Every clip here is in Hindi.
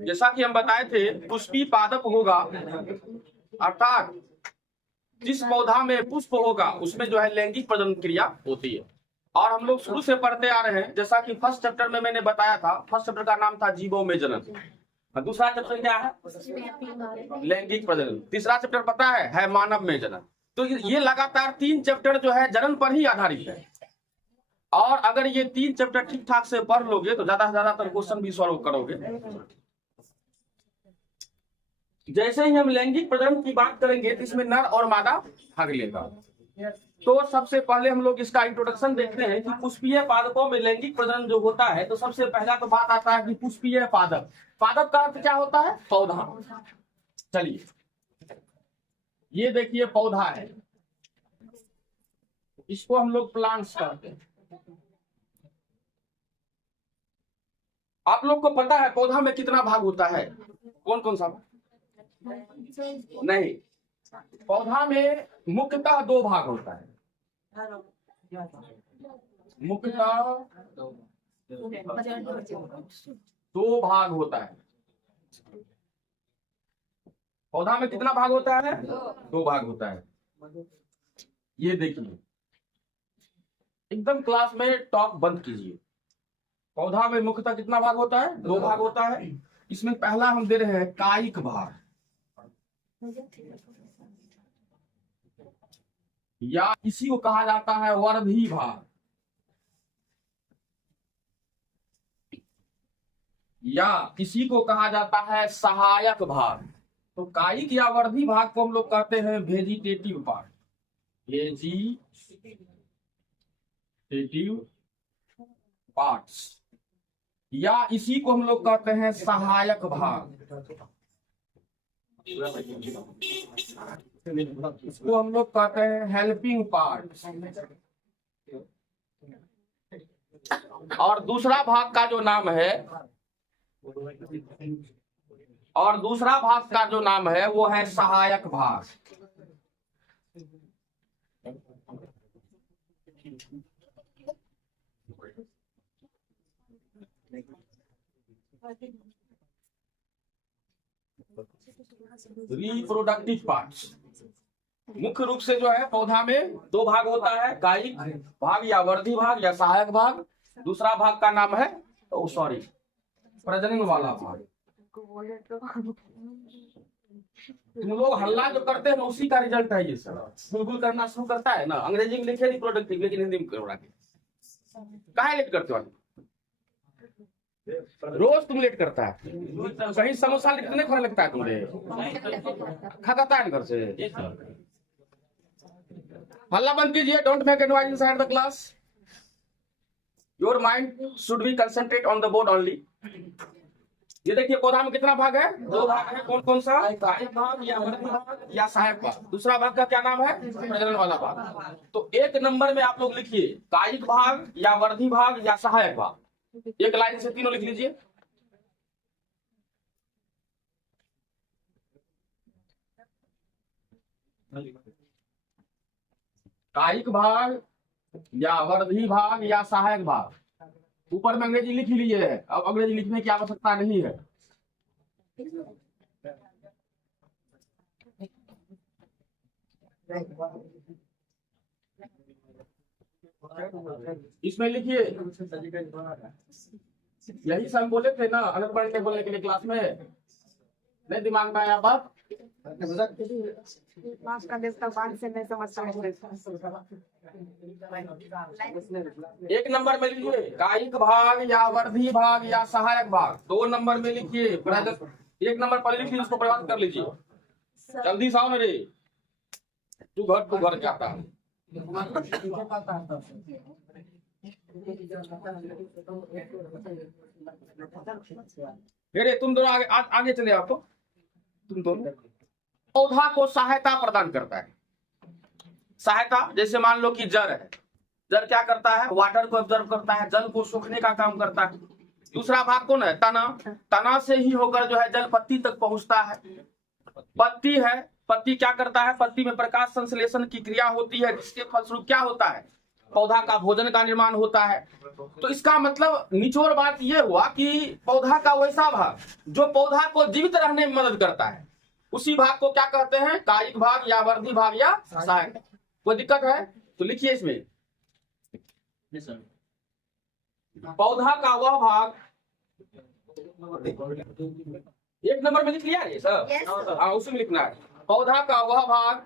जैसा कि हम बताए थे, पुष्पी पादप होगा, अर्थात जिस पौधा में पुष्प होगा उसमें जो है लैंगिक प्रजनन क्रिया होती है। और हम लोग शुरू से पढ़ते आ रहे हैं, जैसा कि फर्स्ट चैप्टर में मैंने बताया था, फर्स्ट चैप्टर का नाम था जीवों में जनन, और दूसरा चैप्टर क्या है, लैंगिक प्रजनन। तीसरा चैप्टर पता है मानव में जनन। तो ये लगातार 3 चैप्टर जो है जनन पर ही आधारित है। और अगर ये 3 चैप्टर ठीक ठाक से पढ़ लोगे तो ज्यादा से ज्यादातर क्वेश्चन भी सॉल्व करोगे। जैसे ही हम लैंगिक प्रजनन की बात करेंगे तो इसमें नर और मादा भाग लेगा। तो सबसे पहले हम लोग इसका इंट्रोडक्शन देखते हैं कि पुष्पीय पादपों में लैंगिक प्रजनन जो होता है, तो सबसे पहला तो बात आता है कि पुष्पीय पादप। पादप का अर्थ क्या होता है, पौधा। चलिए ये देखिए पौधा है, इसको हम लोग प्लांट्स कहते हैं। आप लोग को पता है पौधा में कितना भाग होता है, कौन कौन सा? नहीं, पौधा में मुख्यतः 2 भाग होता है। मुख्यतः 2 भाग होता है। पौधा में कितना भाग होता है? 2 भाग होता है। ये देखिए, एकदम क्लास में टॉक बंद कीजिए। पौधा में मुख्यतः कितना भाग होता है? 2 भाग होता है। इसमें पहला हम दे रहे हैं कायिक भाग, या इसी को कहा जाता है वर्धी भाग, या किसी को कहा जाता है सहायक भाग। तो कायिक या वर्धी भाग को हम लोग कहते हैं वेजिटेटिव पार्ट, वेजिटेटिव पार्ट्स, या इसी को हम लोग कहते हैं सहायक भाग। इसको हम लोग कहते हैं हेल्पिंग पार्ट। और दूसरा भाग का जो नाम है, वो है सहायक भाग। Reproductive parts. मुख्य रूप से जो है पौधा में 2 भाग होता है, कायिक भाग या वर्धी भाग या सहायक भाग। दूसरा भाग का नाम है प्रजनन वाला भाग। तुम लोग हल्ला जो करते हैं उसी का रिजल्ट है ये सर। गुलगुल करना शुरू करता है ना, अंग्रेजी में लिखे रिप्रोडक्टिव, लेकिन हिंदी में करवा के काहे लेट करते हो? रोज तुम लेट करता है, कहीं समोसा लेट नहीं खाने लगता है तुम्हें? खाता है घर से। हल्ला बंद कीजिए, don't make any noise inside the class. Your mind should be concentrate on the board only. ये देखिए पौधा में कितना भाग है? 2 भाग है। कौन कौन सा? कायिक भाग या वर्धी भाग या सहायक भाग। दूसरा भाग का क्या नाम है? प्रजनन वाला भाग। तो 1 नंबर में आप लोग लिखिए कायिक भाग या वर्धी भाग या सहायक भाग। एक लाइन से तीनों लिख लीजिए। कायिक भाग या वर्धी भाग या सहायक भाग। ऊपर में अंग्रेजी लिख लीजिए, अब अंग्रेजी लिखने की आवश्यकता नहीं है। इसमें लिखिए, यही सब बोले थे ना अगर पढ़ने बोलने के लिए क्लास में, नहीं दिमाग में आया बात? एक नंबर में लिखिए कायिक भाग या वर्धी भाग या सहायक भाग। 2 नंबर में लिखिए 1 नंबर पर लिखिए, उसको प्रयास कर लीजिए। जल्दी साओ मेरे, तू घर जाता है। तुम दोनों आगे चले आओ। तो तुम दोनों पौधा को सहायता प्रदान करता है। सहायता, जैसे मान लो कि जड़ है, जड़ क्या करता है? वाटर को ऑब्जर्व करता है, जल को सोखने का काम करता है। दूसरा भाग कौन है? तना। तना से ही होकर जो है जल पत्ती तक पहुंचता है। पत्ती है, पत्ती क्या करता है? पत्ती में प्रकाश संश्लेषण की क्रिया होती है, जिसके फलस्वरूप क्या होता है? पौधा का भोजन का निर्माण होता है। तो इसका मतलब निचोड़ बात यह हुआ कि पौधा का वैसा भाग जो पौधा को जीवित रहने में मदद करता है, उसी भाग को क्या कहते हैं? कायिक भाग या वर्धी भाग या सहायक। कोई दिक्कत है तो लिखिए इसमें। पौधा का वह भाग, एक नंबर में लिख लिया ये सर? हाँ, उसमें लिखना है। पौधा का वह भाग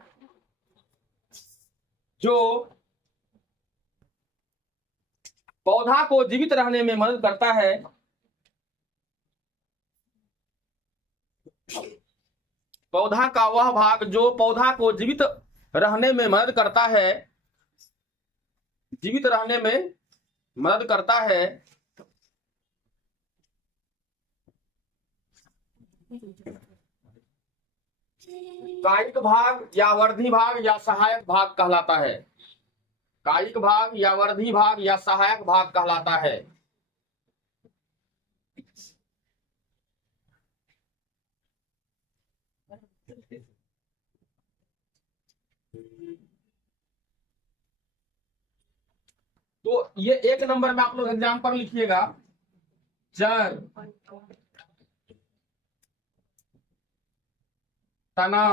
जो पौधा को जीवित रहने में मदद करता है, पौधा का वह भाग जो पौधा को जीवित रहने में मदद करता है, जीवित रहने में मदद करता है, कायिक भाग या वर्धी भाग या सहायक भाग कहलाता है। कायिक भाग या वर्धी भाग या सहायक भाग कहलाता है। तो ये एक नंबर में आप लोग एग्जाम्पल लिखिएगा। जड़, तना,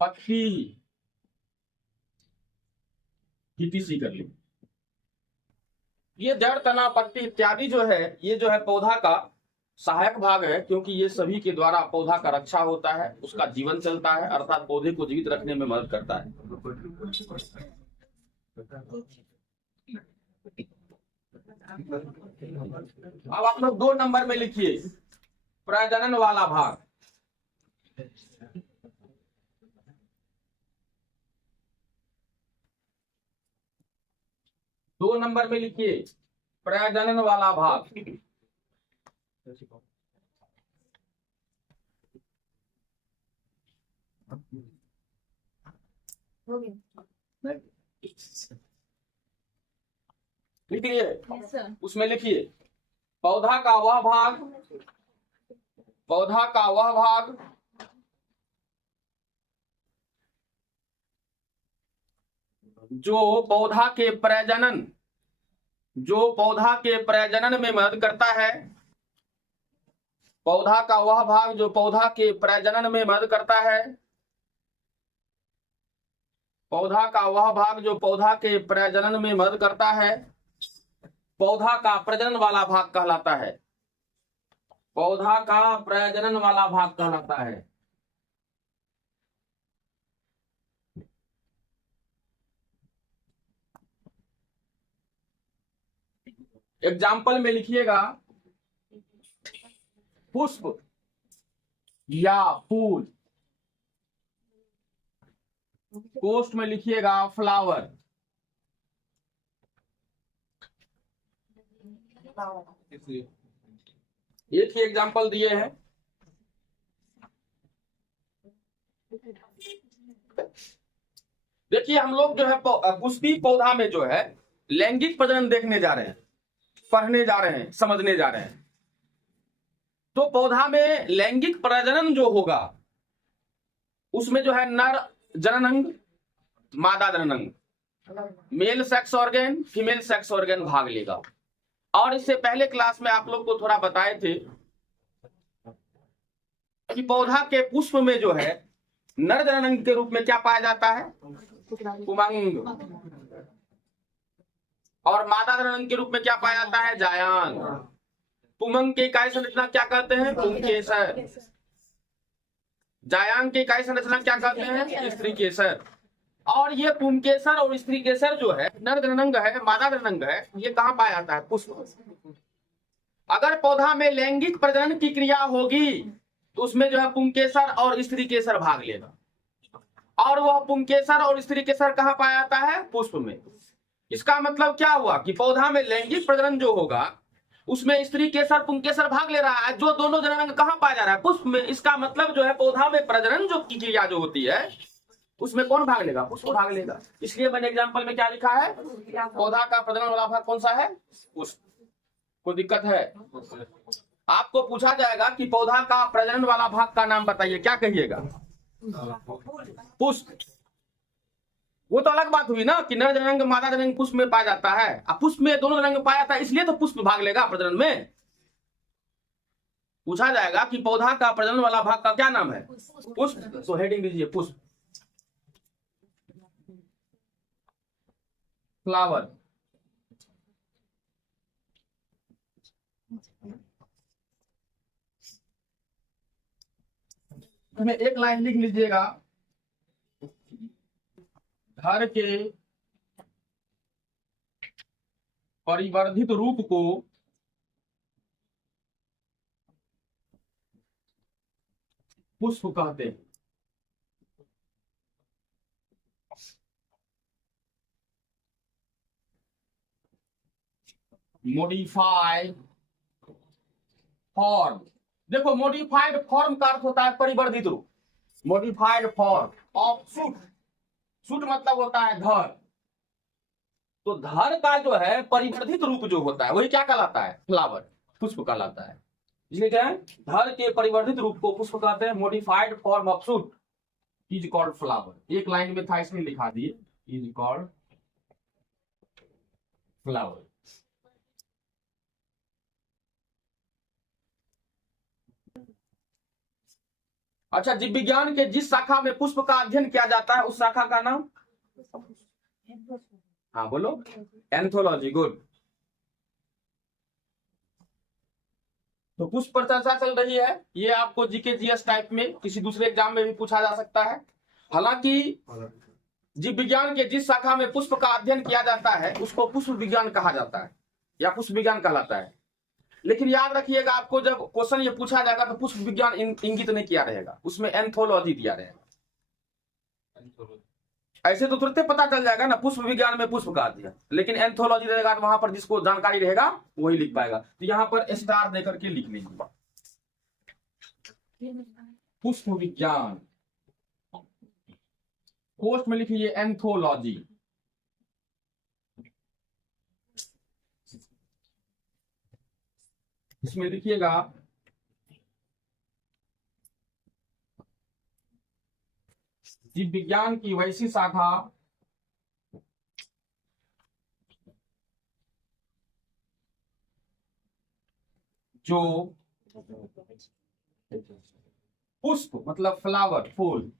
पत्ती, टीसी कर ली। ये जड़, तना, पत्ती इत्यादि जो है, ये जो है पौधा का सहायक भाग है, क्योंकि ये सभी के द्वारा पौधा का रक्षा होता है, उसका जीवन चलता है, अर्थात पौधे को जीवित रखने में मदद करता है। अब आप लोग 2 नंबर में लिखिए प्रजनन वाला भाग। दो नंबर में लिखिए प्रजनन वाला भाग। लिखिए, उसमें लिखिए पौधा का वह भाग, पौधा का वह भाग जो पौधा के प्रजनन, जो पौधा के प्रजनन में मदद करता है, पौधा का वह भाग जो पौधा के प्रजनन में मदद करता है, पौधा का वह भाग जो पौधा के प्रजनन में मदद करता है, पौधा का प्रजनन वाला भाग कहलाता है। पौधा का प्रजनन वाला भाग कहलाता है। एग्जाम्पल में लिखिएगा पुष्प या फूल, पोस्ट में लिखिएगा फ्लावर। एक ही एग्जाम्पल दिए हैं। देखिए हम लोग जो है पुष्पी पौधा में जो है लैंगिक प्रजनन देखने जा रहे हैं, पढ़ने जा रहे हैं, समझने जा रहे हैं। तो पौधा में लैंगिक प्रजनन जो होगा उसमें जो है नर जननांग, मादा जननांग, male sex organ, female sex organ भाग लेगा। और इससे पहले क्लास में आप लोग को थोड़ा बताए थे कि पौधा के पुष्प में जो है नर जननांग के रूप में क्या पाया जाता है? पुमांग। और मादा जननांग के रूप में क्या पाया जाता है? जायांग। पुमंग के इकाई संरचना क्या कहते हैं? पुंकेसर। जायांग की इकाई संरचना क्या कहते हैं? स्त्री केसर। और ये पुंकेसर और स्त्री केसर जो है नर जननांग है, मादा जननांग है, ये कहाँ पाया जाता है? पुष्प। अगर पौधा में लैंगिक प्रजनन की क्रिया होगी तो उसमें जो है पुंकेसर और स्त्री केसर भाग लेगा। और वह पुंकेसर और स्त्री केसर कहाँ पाया जाता है? पुष्प में। इसका मतलब क्या हुआ कि पौधा में लैंगिक प्रजनन जो होगा उसमें स्त्री केसर पुंकेसर भाग ले रहा है, जो दोनों जननांग कहाँ पाया जा रहा है? पुष्प में। इसका मतलब जो है पौधा में प्रजनन जो की क्रिया जो होती है उसमें कौन भाग लेगा? पुष्प भाग लेगा। इसलिए मैंने एग्जाम्पल में क्या लिखा है? पौधा का प्रजनन वाला भाग कौन सा है? पुष्प। कोई दिक्कत है? आपको पूछा जाएगा कि पौधा का प्रजनन वाला भाग का नाम बताइए, क्या कहिएगा? पुष्प। वो तो अलग बात हुई ना कि नर जननांग मादा जननांग पुष्प में पाया जाता है। अब पुष्प में दोनों जननांग में पाया जाता है, इसलिए तो पुष्प भाग लेगा प्रजनन में। पूछा जाएगा कि पौधा का प्रजनन वाला भाग का क्या नाम है? पुष्प। तो हेडिंग दीजिए पुष्प, फ्लावर। इसमें एक लाइन लिख लीजिएगा, घर के परिवर्धित रूप को पुष्प कहते हैं। मॉडिफाइड फॉर्म, देखो मॉडिफाइड फॉर्म का अर्थ होता है परिवर्धित रूप। Modified form of shoot, shoot मतलब होता है धर। तो धर का जो है परिवर्धित रूप जो होता है वही क्या कहलाता है? फ्लावर, पुष्प कहलाता है। इसलिए क्या है, धर के परिवर्धित रूप को पुष्प कहते हैं। Modified form of shoot is called flower. एक लाइन में था इसलिए लिखा दिए, इज कॉल्ड फ्लावर। अच्छा, जीव विज्ञान के जिस शाखा में पुष्प का अध्ययन किया जाता है उस शाखा का नाम? हाँ बोलो, एंथोलॉजी। गुड। तो पुष्प पर चर्चा चल रही है, ये आपको जीके जीएस टाइप में किसी दूसरे एग्जाम में भी पूछा जा सकता है। हालांकि जीव विज्ञान के जिस शाखा में पुष्प का अध्ययन किया जाता है उसको पुष्प विज्ञान कहा जाता है या पुष्प विज्ञान कहलाता है। लेकिन याद रखिएगा, आपको जब क्वेश्चन ये पूछा जाएगा तो पुष्प विज्ञान इंगित नहीं किया रहेगा, उसमें एंथोलॉजी दिया रहेगा। ऐसे तो तुरंत पता चल जाएगा ना पुष्प विज्ञान में पुष्प का दिया, लेकिन एंथोलॉजी रहेगा तो वहां पर जिसको जानकारी रहेगा वही लिख पाएगा। तो यहां पर स्टार देकर के लिख लीजिए पुष्प विज्ञान, पोस्ट में लिखिए एंथोलॉजी। इसमें लिखिएगा जीव विज्ञान की वैसी शाखा जो पुष्प मतलब फ्लावर, फूल,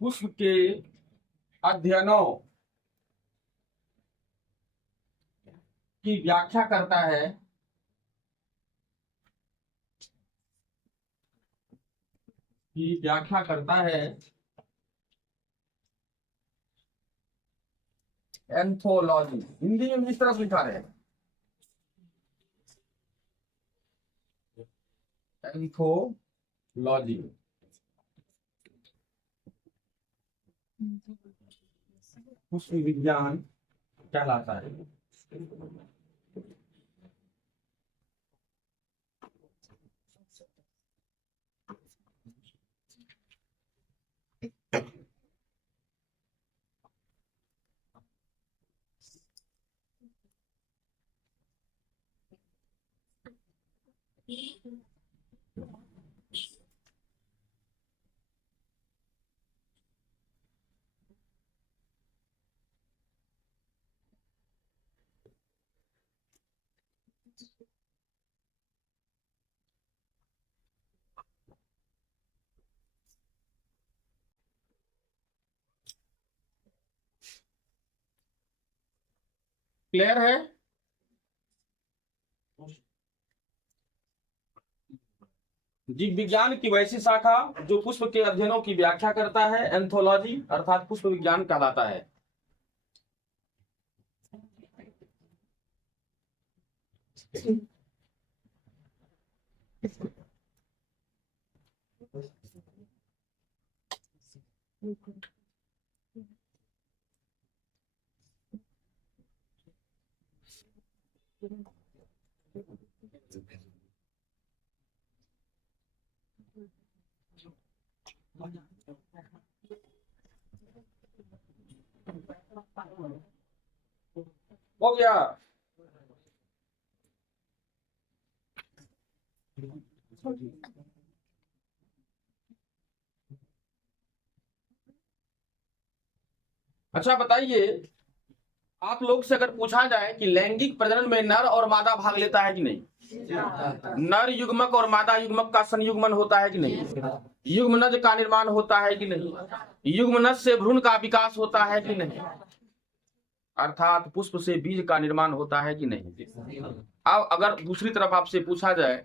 पुष्प के अध्ययनों की व्याख्या करता है, की व्याख्या करता है एंथोलॉजी। हिंदी में इस तरह से लिखा रहे एंथोलॉजी। पुष्प विज्ञान कहलाता है। क्लियर है? जीव विज्ञान की वैसी शाखा जो पुष्प के अध्ययनों की व्याख्या करता है, एंथोलॉजी अर्थात पुष्प विज्ञान कहलाता है। हो गया? अच्छा बताइए, आप लोग से अगर पूछा जाए कि लैंगिक प्रजनन में नर और मादा भाग लेता है कि नहीं, नर युग्मक और मादा युग्मक का संयुग्मन होता है कि नहीं, युग्मनज का निर्माण होता है कि नहीं, युग्मनज से भ्रूण का विकास होता है कि नहीं, अर्थात पुष्प से बीज का निर्माण होता है कि नहीं। अब अगर दूसरी तरफ आपसे पूछा जाए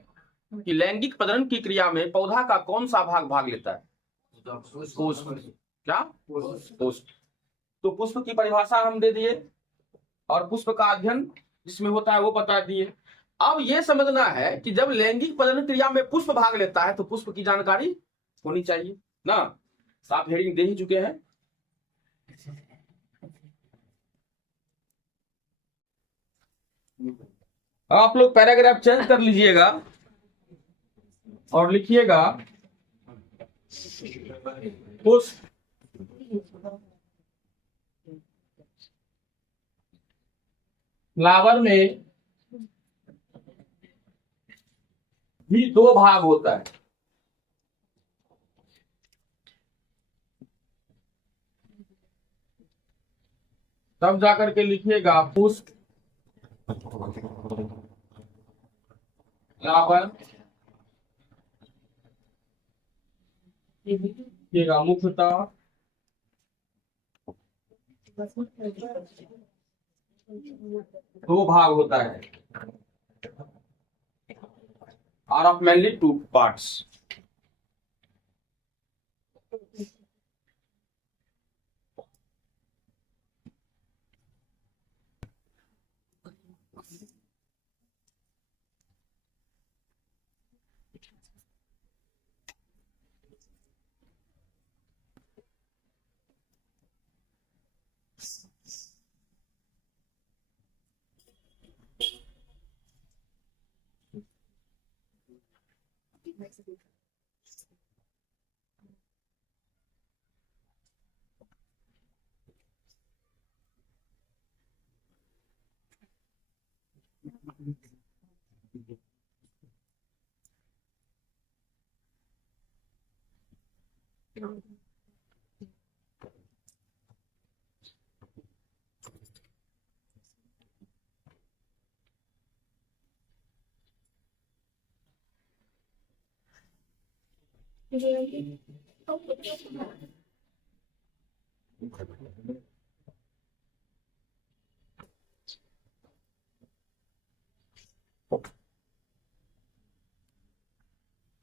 कि लैंगिक प्रजनन की क्रिया में पौधा का कौन सा भाग भाग लेता है, पुष्प। क्या? पुष्प। तो पुष्प की परिभाषा हम दे दिए और पुष्प का अध्ययन जिसमें होता है वो बता दिए। अब ये समझना है कि जब लैंगिक प्रजनन क्रिया में पुष्प भाग लेता है तो पुष्प की जानकारी होनी चाहिए ना। आप हेडिंग दे ही चुके हैं। आप लोग पैराग्राफ चेंज कर लीजिएगा और लिखिएगा पुष्प फ्लावर में भी दो भाग होता है। तब जाकर के लिखिएगा पुष्प फ्लावर लिखिएगा मुख्यतः दो भाग होता है, are of mainly two parts.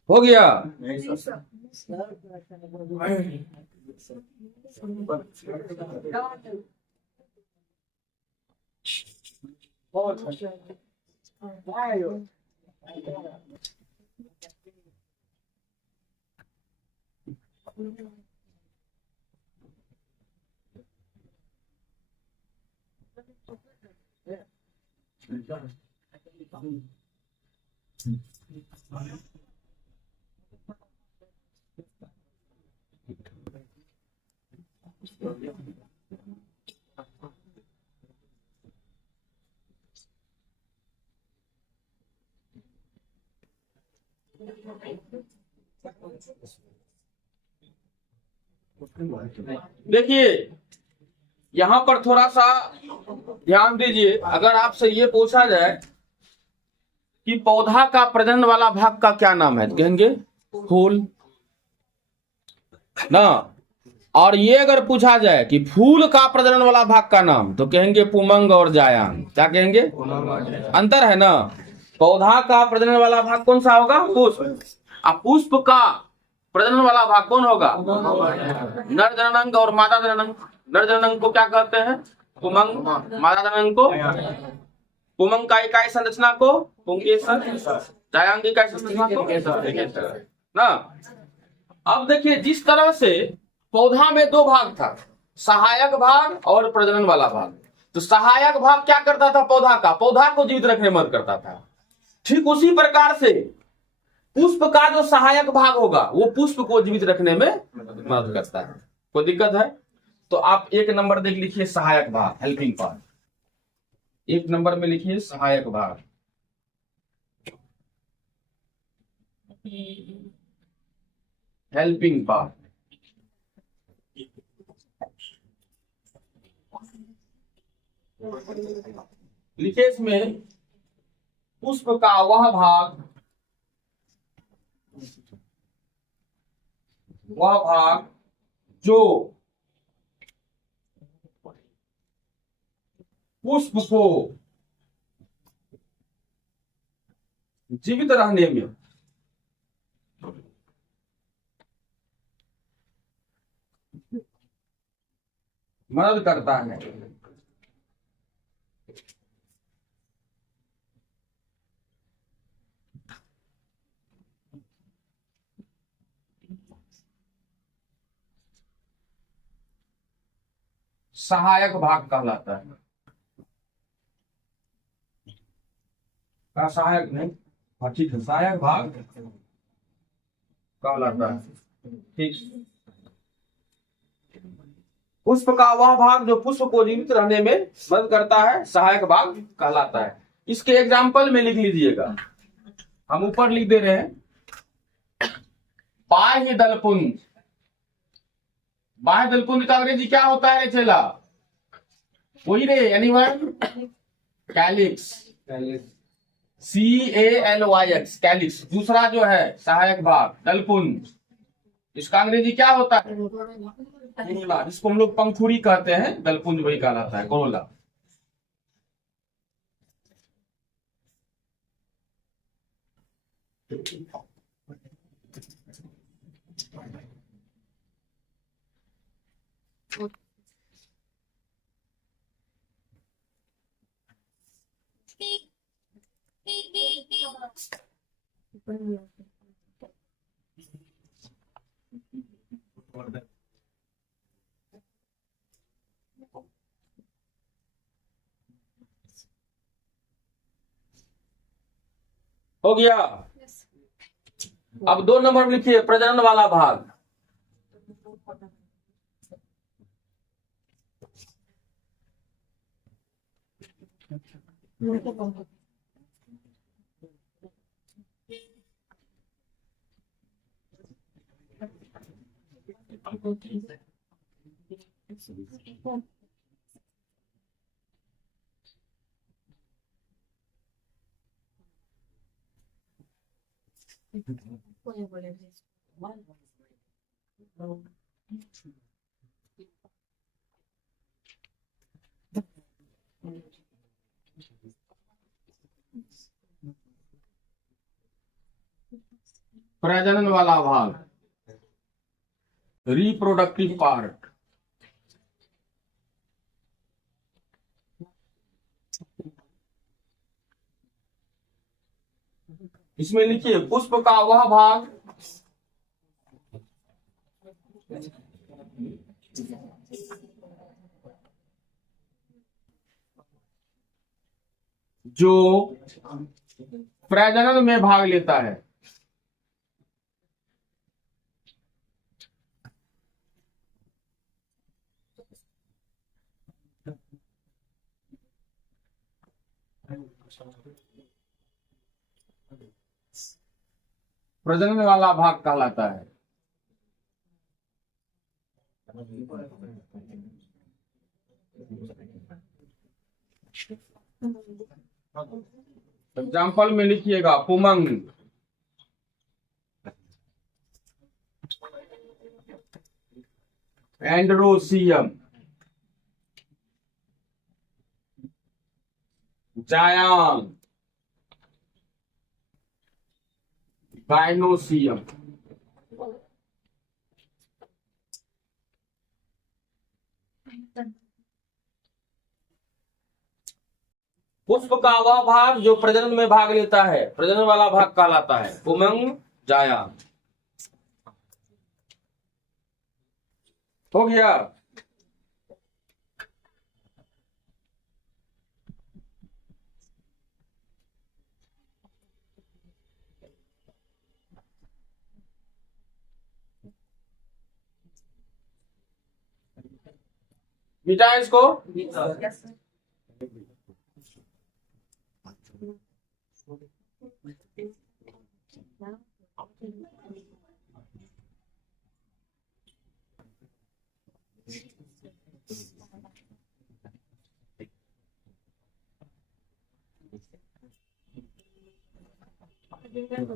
हो गया। देखिए यहां पर थोड़ा सा ध्यान दीजिए। अगर आपसे ये पूछा जाए कि पौधा का प्रजनन वाला भाग का क्या नाम है, तो कहेंगे फूल ना। और ये अगर पूछा जाए कि फूल का प्रजनन वाला भाग का नाम, तो कहेंगे पुमंग और जायांग। क्या कहेंगे? अंतर है ना। पौधा का प्रजनन वाला भाग कौन सा होगा? पुष्प। अब पुष्प का प्रजनन वाला भाग कौन होगा? नर जननांग और मादा जननांग। नर जननांग को क्या कहते हैं? पुमंग। मादा जननांग को पुमंग का इकाई संरचना को पुंकेसर, जायांग इकाई संरचना को पुंकेसर ना। अब देखिए जिस तरह से पौधा में दो भाग था, सहायक भाग और प्रजनन वाला भाग। तो सहायक भाग क्या करता था? पौधा को जीवित रखने में मदद करता था। ठीक उसी प्रकार से पुष्प का जो सहायक भाग होगा वो पुष्प को जीवित रखने में मदद करता है। कोई दिक्कत है? तो आप एक नंबर देख लिखिए सहायक भाग, हेल्पिंग पार्ट। एक नंबर में लिखिए सहायक भाग, हेल्पिंग पार्ट। लिखिए इसमें पुष्प का वह भाग जो पुष्प को जीवित रहने में मदद करता है। सहायक भाग कहलाता है। का सहायक नहीं, हाँ ठीक है, सहायक भाग कहलाता है। ठीक, पुष्प का वह भाग जो पुष्प को जीवित रहने में मदद करता है सहायक भाग कहलाता है। इसके एग्जाम्पल में लिख लीजिएगा, हम ऊपर लिख दे रहे हैं। बाह्य दलपुंज, बाह्य दलपुंज का अंग्रेजी क्या होता है चेला? वही रे, एनीवन? Calyx, CALYX, calyx. दूसरा जो है सहायक भाग दलपुंज, इसका अंग्रेजी क्या होता है? कोरोला, जिसको हम लोग पंखुड़ी कहते हैं, दलपुंज वही कहलाता है, कोरोला। हो गया। अब 2 नंबर में लिखिए प्रजनन वाला भाग। प्रजनन वाला भाग, रिप्रोडक्टिव पार्ट। इसमें लिखिए पुष्प का वह भाग जो प्रजनन में भाग लेता है। प्रजनन वाला भाग कहलाता है। एग्जाम्पल में लिखिएगा पुमंग, एंड्रोसियम, जायांग, गाइनोसियम। पुष्प का वह भाग जो प्रजनन में भाग लेता है, प्रजनन वाला भाग कहलाता है पुमंग, जायांग। हो गया। मिटा इसको। हाँ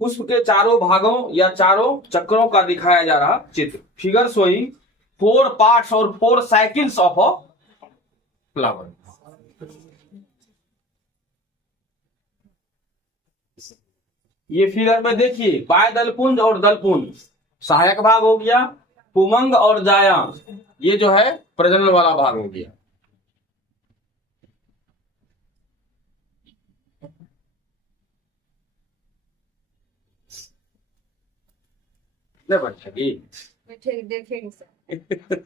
पुष्प के चारों भागों या चारों चक्रों का दिखाया जा रहा चित्र। फिगर शोइंग 4 पार्ट्स और 4 साइकिल्स ऑफ अ फ्लावर। ये फिगर में देखिए, बाय दलपुंज और दलपुंज सहायक भाग हो गया, पुमंग और जायांग ये जो है प्रजनन वाला भाग हो गया। देखेंगे सर।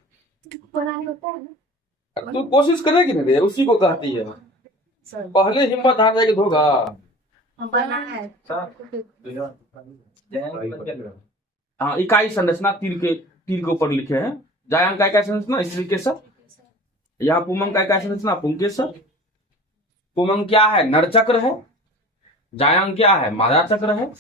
तू कोशिश करेगी ना रे, उसी को कहती है। पहले हिम्मत हार जाएगी धोगा। हाँ, इकाई संरचना तीर के ऊपर लिखे हैं। जायांग का इकाई संरचना स्त्री के सर, यहाँ पुमंग का इकाई संरचना पुंकेसर। पुमंग क्या है? नर चक्र है। जायांग क्या है? मादा चक्र है।